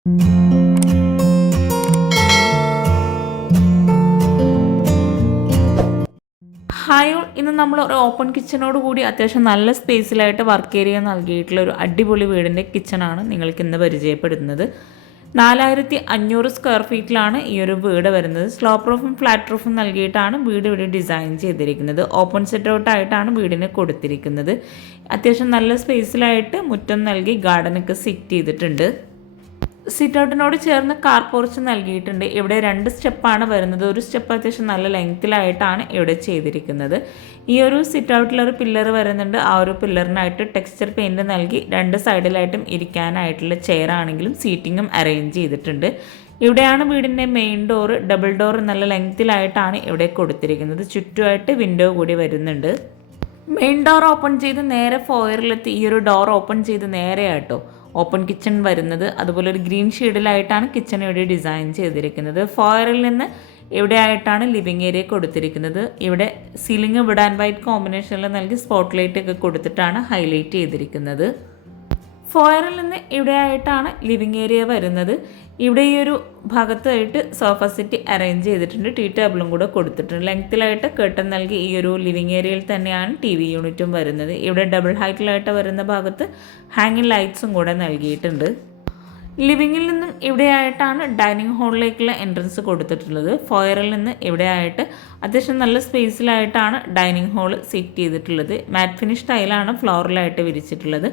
Hi all, ഇന്ന് നമ്മൾ ഒരു ഓപ്പൺ കിച്ചനോട് കൂടി അത്യാവശ്യം നല്ല സ്പേസിലായിട്ട് വർക്ക് ഏരിയ നൽകിയിട്ടുള്ള ഒരു അടിപൊളി വീടിൻ്റെ കിച്ചണാണ് നിങ്ങൾക്ക് ഇന്ന് പരിചയപ്പെടുന്നത്. 4500 സ്ക്വയർ ഫീറ്റിലാണ് ഈ ഒരു വീട് വരുന്നത്. സ്ലോപ്പ് റൂഫും ഫ്ലാറ്റ് റൂഫും നൽകിയിട്ടാണ് വീട് ഇവിടെ ഡിസൈൻ ചെയ്തിരിക്കുന്നത്. ഓപ്പൺ സെറ്റ് ഔട്ടായിട്ടാണ് വീടിന് കൊടുത്തിരിക്കുന്നത്. അത്യാവശ്യം നല്ല സ്പേസിലായിട്ട് മുറ്റം നൽകി ഗാർഡനൊക്കെ സെറ്റ് ചെയ്തിട്ടുണ്ട്. സിറ്റ് ഔട്ടിനോട് ചേർന്ന് കാർ പോർച്ച് നൽകിയിട്ടുണ്ട്. ഇവിടെ 2 സ്റ്റെപ്പാണ് വരുന്നത്. ഒരു സ്റ്റെപ്പ് അത്യാവശ്യം നല്ല ലെങ്ത്തിലായിട്ടാണ് ഇവിടെ ചെയ്തിരിക്കുന്നത്. ഈ ഒരു സിറ്റ് ഔട്ടിലൊരു പില്ലർ വരുന്നുണ്ട്. ആ ഒരു പില്ലറിനായിട്ട് ടെക്സ്ചർ പെയിൻറ് നൽകി 2 സൈഡിലായിട്ടും ഇരിക്കാനായിട്ടുള്ള ചെയർ ആണെങ്കിലും സീറ്റിങ്ങും അറേഞ്ച് ചെയ്തിട്ടുണ്ട്. ഇവിടെയാണ് വീടിൻ്റെ മെയിൻ ഡോറ്. ഡബിൾ ഡോർ നല്ല ലെങ്ത്തിലായിട്ടാണ് ഇവിടെ കൊടുത്തിരിക്കുന്നത്. ചുറ്റുമായിട്ട് വിൻഡോ കൂടി വരുന്നുണ്ട്. മെയിൻ ഡോർ ഓപ്പൺ ചെയ്ത് നേരെ ഫോയറിലെത്തി ഈ ഒരു ഡോർ ഓപ്പൺ ചെയ്ത് നേരെയാട്ടോ ഓപ്പൺ കിച്ചൺ വരുന്നത്. അതുപോലെ ഒരു ഗ്രീൻ ഷെയ്ഡിലായിട്ടാണ് കിച്ചൺ ഇവിടെ ഡിസൈൻ ചെയ്തിരിക്കുന്നത്. ഫോയറിൽ നിന്ന് ഇവിടെയായിട്ടാണ് ലിവിങ് ഏരിയ കൊടുത്തിരിക്കുന്നത്. ഇവിടെ സീലിംഗ് വുഡ് ആൻഡ് വൈറ്റ് കോമ്പിനേഷനിൽ നൽകി സ്പോട്ട് ലൈറ്റ് ഒക്കെ കൊടുത്തിട്ടാണ് ഹൈലൈറ്റ് ചെയ്തിരിക്കുന്നത്. ഫോയറിൽ നിന്ന് ഇവിടെയായിട്ടാണ് ലിവിങ് ഏരിയ വരുന്നത്. ഇവിടെ ഈ ഒരു ഭാഗത്തായിട്ട് സോഫ സെറ്റ് അറേഞ്ച് ചെയ്തിട്ടുണ്ട്. ടീ ടേബിളും കൂടെ കൊടുത്തിട്ടുണ്ട്. ലെങ്ത്തിലായിട്ട് കർട്ടൻ നൽകി ഈ ഒരു ലിവിങ് ഏരിയയിൽ തന്നെയാണ് TV യൂണിറ്റും വരുന്നത്. ഇവിടെ ഡബിൾ ഹൈറ്റിലായിട്ട് വരുന്ന ഭാഗത്ത് ഹാങ്ങിങ് ലൈറ്റ്സും കൂടെ നൽകിയിട്ടുണ്ട്. ലിവിങ്ങിൽ നിന്നും ഇവിടെയായിട്ടാണ് ഡൈനിങ് ഹാളിലേക്കുള്ള എൻട്രൻസ് കൊടുത്തിട്ടുള്ളത്. ഫോയറിൽ നിന്ന് ഇവിടെയായിട്ട് അത്യാവശ്യം നല്ല സ്പേസിലായിട്ടാണ് ഡൈനിങ് ഹാൾ സെറ്റ് ചെയ്തിട്ടുള്ളത്. മാറ്റ് ഫിനിഷ് ടൈലാണ് ഫ്ലോറിലായിട്ട് വിരിച്ചിട്ടുള്ളത്.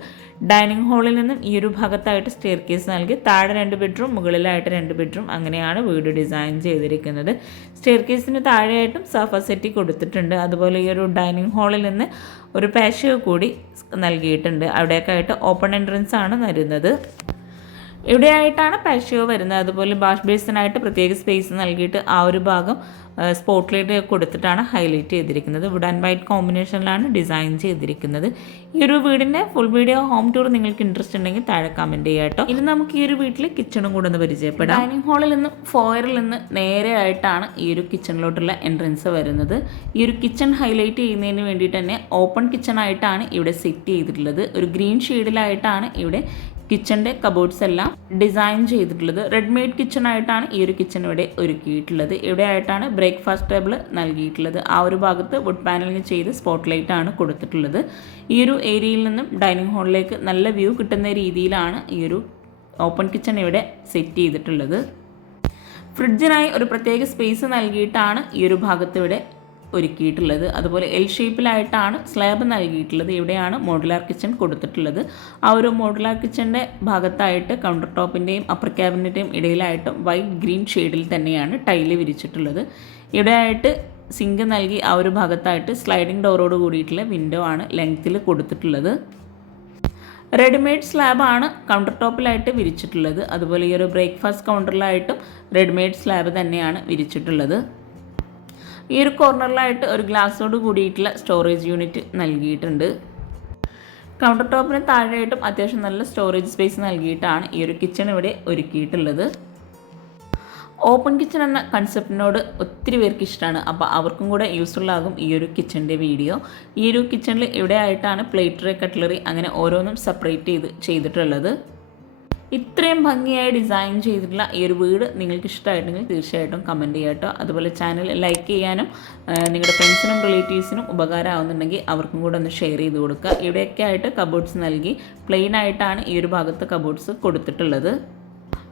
ഡൈനിങ് ഹാളിൽ നിന്നും ഈ ഒരു ഭാഗത്തായിട്ട് സ്റ്റെയർ കേസ് നൽകി താഴെ 2 ബെഡ്റൂം, മുകളിലായിട്ട് 2 ബെഡ്റൂം, അങ്ങനെയാണ് വീട് ഡിസൈൻ ചെയ്തിരിക്കുന്നത്. സ്റ്റെയർ കേസിന് താഴെയായിട്ടും സോഫ സെറ്റ് കൊടുത്തിട്ടുണ്ട്. അതുപോലെ ഈ ഒരു ഡൈനിങ് ഹാളിൽ നിന്ന് ഒരു പാഷ്യോ കൂടി നൽകിയിട്ടുണ്ട്. അവിടേക്കായിട്ട് ഓപ്പൺ എൻട്രൻസ് ആണ് വരുന്നത്. ഇവിടെയായിട്ടാണ് പാഷ്യോ വരുന്നത്. അതുപോലെ വാഷ് ബേസിനായിട്ട് പ്രത്യേക സ്പേസ് നൽകിയിട്ട് ആ ഒരു ഭാഗം സ്പോട്ട് ലൈറ്റ് കൊടുത്തിട്ടാണ് ഹൈലൈറ്റ് ചെയ്തിരിക്കുന്നത്. വുഡ് ആൻഡ് വൈറ്റ് കോമ്പിനേഷനിലാണ് ഡിസൈൻ ചെയ്തിരിക്കുന്നത്. ഈ ഒരു വീടിൻ്റെ ഫുൾ വീഡിയോ ഹോം ടൂർ നിങ്ങൾക്ക് ഇൻട്രസ്റ്റ് ഉണ്ടെങ്കിൽ താഴെ കമൻറ്റ് ചെയ്യാം കേട്ടോ. ഇനി നമുക്ക് ഈ ഒരു വീട്ടിൽ കിച്ചണും കൂടെ ഒന്ന് പരിചയപ്പെടാം. ഡൈനിങ് ഹാളിൽ നിന്ന് ഫോയറിൽ നിന്ന് നേരെ ആയിട്ടാണ് ഈ ഒരു കിച്ചണിലോട്ടുള്ള എൻട്രൻസ് വരുന്നത്. ഈ ഒരു കിച്ചൺ ഹൈലൈറ്റ് ചെയ്യുന്നതിന് വേണ്ടിയിട്ട് തന്നെ ഓപ്പൺ കിച്ചൺ ആയിട്ടാണ് ഇവിടെ സെറ്റ് ചെയ്തിട്ടുള്ളത്. ഒരു ഗ്രീൻ ഷെയ്ഡിലായിട്ടാണ് ഇവിടെ കിച്ചൻ്റെ കബോർഡ്സ് എല്ലാം ഡിസൈൻ ചെയ്തിട്ടുള്ളത്. റെഡിമെയ്ഡ് കിച്ചൺ ആയിട്ടാണ് ഈ ഒരു കിച്ചൺ ഇവിടെ ഒരുക്കിയിട്ടുള്ളത്. ഇവിടെ ആയിട്ടാണ് ബ്രേക്ക്ഫാസ്റ്റ് ടേബിൾ നൽകിയിട്ടുള്ളത്. ആ ഒരു ഭാഗത്ത് വുഡ് പാനലിംഗ് ചെയ്ത് സ്പോട്ട് ലൈറ്റ് ആണ് കൊടുത്തിട്ടുള്ളത്. ഈ ഒരു ഏരിയയിൽ നിന്നും ഡൈനിങ് ഹാളിലേക്ക് നല്ല വ്യൂ കിട്ടുന്ന രീതിയിലാണ് ഈ ഒരു ഓപ്പൺ കിച്ചൺ ഇവിടെ സെറ്റ് ചെയ്തിട്ടുള്ളത്. ഫ്രിഡ്ജിനായി ഒരു പ്രത്യേക സ്പേസ് നൽകിയിട്ടാണ് ഈ ഒരു ഭാഗത്ത് ഇവിടെ ഒരുക്കിയിട്ടുള്ളത്. അതുപോലെ എൽ ഷേപ്പിലായിട്ടാണ് സ്ലാബ് നൽകിയിട്ടുള്ളത്. ഇവിടെയാണ് മോഡുലാർ കിച്ചൺ കൊടുത്തിട്ടുള്ളത്. ആ ഒരു മോഡുലാർ കിച്ചൻ്റെ ഭാഗത്തായിട്ട് കൗണ്ടർ ടോപ്പിൻ്റെയും അപ്പർ ക്യാബിനറ്റിൻ്റെയും ഇടയിലായിട്ടും വൈറ്റ് ഗ്രീൻ ഷെയ്ഡിൽ തന്നെയാണ് ടൈല് വിരിച്ചിട്ടുള്ളത്. ഇവിടെയായിട്ട് സിങ്ക് നൽകി ആ ഒരു ഭാഗത്തായിട്ട് സ്ലൈഡിംഗ് ഡോറോട് കൂടിയിട്ടുള്ള വിൻഡോ ആണ് ലെങ്ത്തിൽ കൊടുത്തിട്ടുള്ളത്. റെഡിമെയ്ഡ് സ്ലാബാണ് കൗണ്ടർ ടോപ്പിലായിട്ട് വിരിച്ചിട്ടുള്ളത്. അതുപോലെ ഈ ഒരു ബ്രേക്ക്ഫാസ്റ്റ് കൗണ്ടറിലായിട്ടും റെഡിമെയ്ഡ് സ്ലാബ് തന്നെയാണ് വിരിച്ചിട്ടുള്ളത്. ഈ ഒരു കോർണറിലായിട്ട് ഒരു ഗ്ലാസ്സോട് കൂടിയിട്ടുള്ള സ്റ്റോറേജ് യൂണിറ്റ് നൽകിയിട്ടുണ്ട്. കൗണ്ടർ ടോപ്പിന് താഴെയായിട്ടും അത്യാവശ്യം നല്ല സ്റ്റോറേജ് സ്പേസ് നൽകിയിട്ടാണ് ഈ ഒരു കിച്ചൺ ഇവിടെ ഒരുക്കിയിട്ടുള്ളത്. ഓപ്പൺ കിച്ചൺ എന്ന കൺസെപ്റ്റിനോട് ഒത്തിരി പേർക്ക് ഇഷ്ടമാണ്. അപ്പോൾ അവർക്കും കൂടെ യൂസ്ഫുൾ ആകും ഈ ഒരു കിച്ചൻ്റെ വീഡിയോ. ഈ ഒരു കിച്ചണിൽ ഇവിടെ ആയിട്ടാണ് പ്ലേറ്റ് ട്രേ, കട്ട്ലറി അങ്ങനെ ഓരോന്നും സെപ്പറേറ്റ് ചെയ്തിട്ടുള്ളത്. ഇത്രയും ഭംഗിയായി ഡിസൈൻ ചെയ്തിട്ടുള്ള ഈ ഒരു വീട് നിങ്ങൾക്ക് ഇഷ്ടമായിട്ടുണ്ടെങ്കിൽ തീർച്ചയായിട്ടും കമൻറ്റ് ചെയ്യാം കേട്ടോ. അതുപോലെ ചാനൽ ലൈക്ക് ചെയ്യാനും നിങ്ങളുടെ ഫ്രണ്ട്സിനും റിലേറ്റീവ്സിനും ഉപകാരമാവുന്നുണ്ടെങ്കിൽ അവർക്കും കൂടെ ഒന്ന് ഷെയർ ചെയ്ത് കൊടുക്കുക. ഇവിടെയൊക്കെ ആയിട്ട് കബോർഡ്സ് നൽകി പ്ലെയിൻ ആയിട്ടാണ് ഈ ഒരു ഭാഗത്ത് കബോർഡ്സ് കൊടുത്തിട്ടുള്ളത്.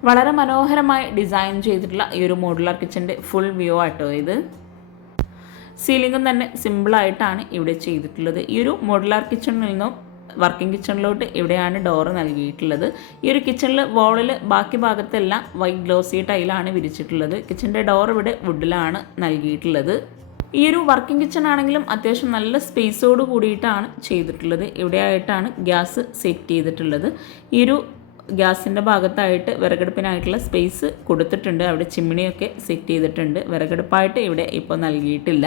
വളരെ മനോഹരമായി ഡിസൈൻ ചെയ്തിട്ടുള്ള ഈ ഒരു മോഡുലാർ കിച്ചൻ്റെ ഫുൾ വ്യൂ ആട്ടോ ഇത്. സീലിംഗും തന്നെ സിമ്പിളായിട്ടാണ് ഇവിടെ ചെയ്തിട്ടുള്ളത്. ഈ ഒരു മോഡുലാർ കിച്ചണിൽ നിന്നും വർക്കിംഗ് കിച്ചണിലോട്ട് ഇവിടെയാണ് ഡോറ് നൽകിയിട്ടുള്ളത്. ഈ ഒരു കിച്ചണിൽ വോളിൽ ബാക്കി ഭാഗത്തെല്ലാം വൈറ്റ് ഗ്ലോസി ടൈലാണ് വിരിച്ചിട്ടുള്ളത്. കിച്ചൻ്റെ ഡോർ ഇവിടെ വുഡിലാണ് നൽകിയിട്ടുള്ളത്. ഈ ഒരു വർക്കിംഗ് കിച്ചൺ ആണെങ്കിലും അത്യാവശ്യം നല്ല സ്പേസോട് കൂടിയിട്ടാണ് ചെയ്തിട്ടുള്ളത്. ഇവിടെയായിട്ടാണ് ഗ്യാസ് സെറ്റ് ചെയ്തിട്ടുള്ളത്. ഈ ഒരു ഗ്യാസിൻ്റെ ഭാഗത്തായിട്ട് വിറകടുപ്പിനായിട്ടുള്ള സ്പേസ് കൊടുത്തിട്ടുണ്ട്. അവിടെ ചിമ്മിണിയൊക്കെ സെറ്റ് ചെയ്തിട്ടുണ്ട്. വിറകടുപ്പായിട്ട് ഇവിടെ ഇപ്പോൾ നൽകിയിട്ടില്ല.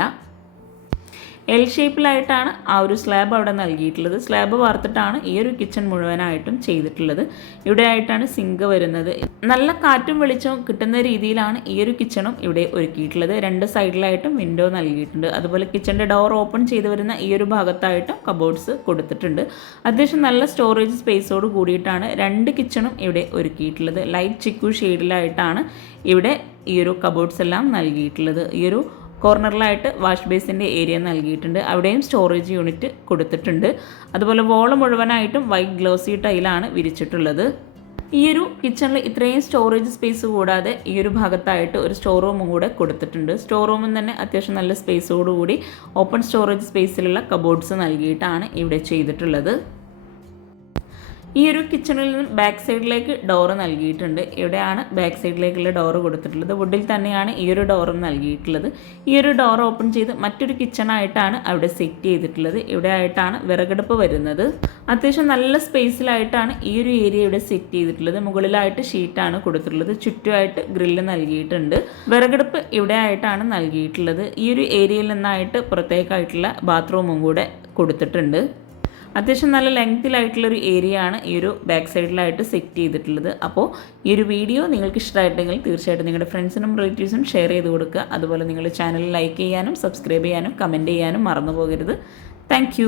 എൽ ഷേപ്പിലായിട്ടാണ് ആ ഒരു സ്ലാബ് അവിടെ നൽകിയിട്ടുള്ളത്. സ്ലാബ് വാർത്തിട്ടാണ് ഈ ഒരു കിച്ചൺ മുഴുവനായിട്ടും ചെയ്തിട്ടുള്ളത്. ഇവിടെ ആയിട്ടാണ് സിങ്ക് വരുന്നത്. നല്ല കാറ്റും വെളിച്ചവും കിട്ടുന്ന രീതിയിലാണ് ഈ ഒരു കിച്ചണും ഇവിടെ ഒരുക്കിയിട്ടുള്ളത്. 2 സൈഡിലായിട്ടും വിൻഡോ നൽകിയിട്ടുണ്ട്. അതുപോലെ കിച്ചണിൻ്റെ ഡോർ ഓപ്പൺ ചെയ്ത് വരുന്ന ഈ ഒരു ഭാഗത്തായിട്ടും കബോർഡ്സ് കൊടുത്തിട്ടുണ്ട്. അത്യാവശ്യം നല്ല സ്റ്റോറേജ് സ്പേസോട് കൂടിയിട്ടാണ് 2 കിച്ചണും ഇവിടെ ഒരുക്കിയിട്ടുള്ളത്. ലൈറ്റ് ചിക്കു ഷെയ്ഡിലായിട്ടാണ് ഇവിടെ ഈ ഒരു കബോർഡ്സ് എല്ലാം നൽകിയിട്ടുള്ളത്. ഈ ഒരു കോർണറിലായിട്ട് വാഷ് ബേസിൻ്റെ ഏരിയ നൽകിയിട്ടുണ്ട്. അവിടെയും സ്റ്റോറേജ് യൂണിറ്റ് കൊടുത്തിട്ടുണ്ട്. അതുപോലെ വോള് മുഴുവനായിട്ടും വൈറ്റ് ഗ്ലോസി ടൈലാണ് വിരിച്ചിട്ടുള്ളത്. ഈ ഒരു കിച്ചണിൽ ഇത്രയും സ്റ്റോറേജ് സ്പേസ് കൂടാതെ ഈ ഒരു ഭാഗത്തായിട്ട് ഒരു സ്റ്റോർ റൂമും കൂടെ കൊടുത്തിട്ടുണ്ട്. സ്റ്റോർ റൂമിൽ തന്നെ അത്യാവശ്യം നല്ല സ്പേസോടുകൂടി ഓപ്പൺ സ്റ്റോറേജ് സ്പേസിലുള്ള കബോർഡ്സ് നൽകിയിട്ടാണ് ഇവിടെ ചെയ്തിട്ടുള്ളത്. ഈ ഒരു കിച്ചണിൽ നിന്ന് ബാക്ക് സൈഡിലേക്ക് ഡോറ് നൽകിയിട്ടുണ്ട്. ഇവിടെയാണ് ബാക്ക് സൈഡിലേക്കുള്ള ഡോറ് കൊടുത്തിട്ടുള്ളത്. വുഡിൽ തന്നെയാണ് ഈ ഒരു ഡോറും നൽകിയിട്ടുള്ളത്. ഈ ഒരു ഡോർ ഓപ്പൺ ചെയ്ത് മറ്റൊരു കിച്ചണായിട്ടാണ് അവിടെ സെറ്റ് ചെയ്തിട്ടുള്ളത്. ഇവിടെ ആയിട്ടാണ് വിറകടുപ്പ് വരുന്നത്. അത്യാവശ്യം നല്ല സ്പേസിലായിട്ടാണ് ഈ ഒരു ഏരിയ ഇവിടെ സെറ്റ് ചെയ്തിട്ടുള്ളത്. മുകളിലായിട്ട് ഷീറ്റാണ് കൊടുത്തിട്ടുള്ളത്. ചുറ്റുമായിട്ട് ഗ്രില്ല് നൽകിയിട്ടുണ്ട്. വിറകടുപ്പ് ഇവിടെ ആയിട്ടാണ് നൽകിയിട്ടുള്ളത്. ഈ ഒരു ഏരിയയിൽ നിന്നായിട്ട് പുറത്തേക്കായിട്ടുള്ള ബാത്റൂമും കൂടെ കൊടുത്തിട്ടുണ്ട്. അത്യാവശ്യം നല്ല ലെങ്തിലായിട്ടുള്ളൊരു ഏരിയ ആണ് ഈ ഒരു ബാക്ക് സൈഡിലായിട്ട് സെറ്റ് ചെയ്തിട്ടുള്ളത്. അപ്പോൾ ഈ ഒരു വീഡിയോ നിങ്ങൾക്ക് ഇഷ്ടമായിട്ടുണ്ടെങ്കിൽ തീർച്ചയായിട്ടും നിങ്ങളുടെ ഫ്രണ്ട്സിനും റിലേറ്റീവ്സിനും ഷെയർ ചെയ്ത് കൊടുക്കുക. അതുപോലെ നിങ്ങൾ ചാനൽ ലൈക്ക് ചെയ്യാനും സബ്സ്ക്രൈബ് ചെയ്യാനും കമൻറ്റ് ചെയ്യാനും മറന്നു പോകരുത്. താങ്ക്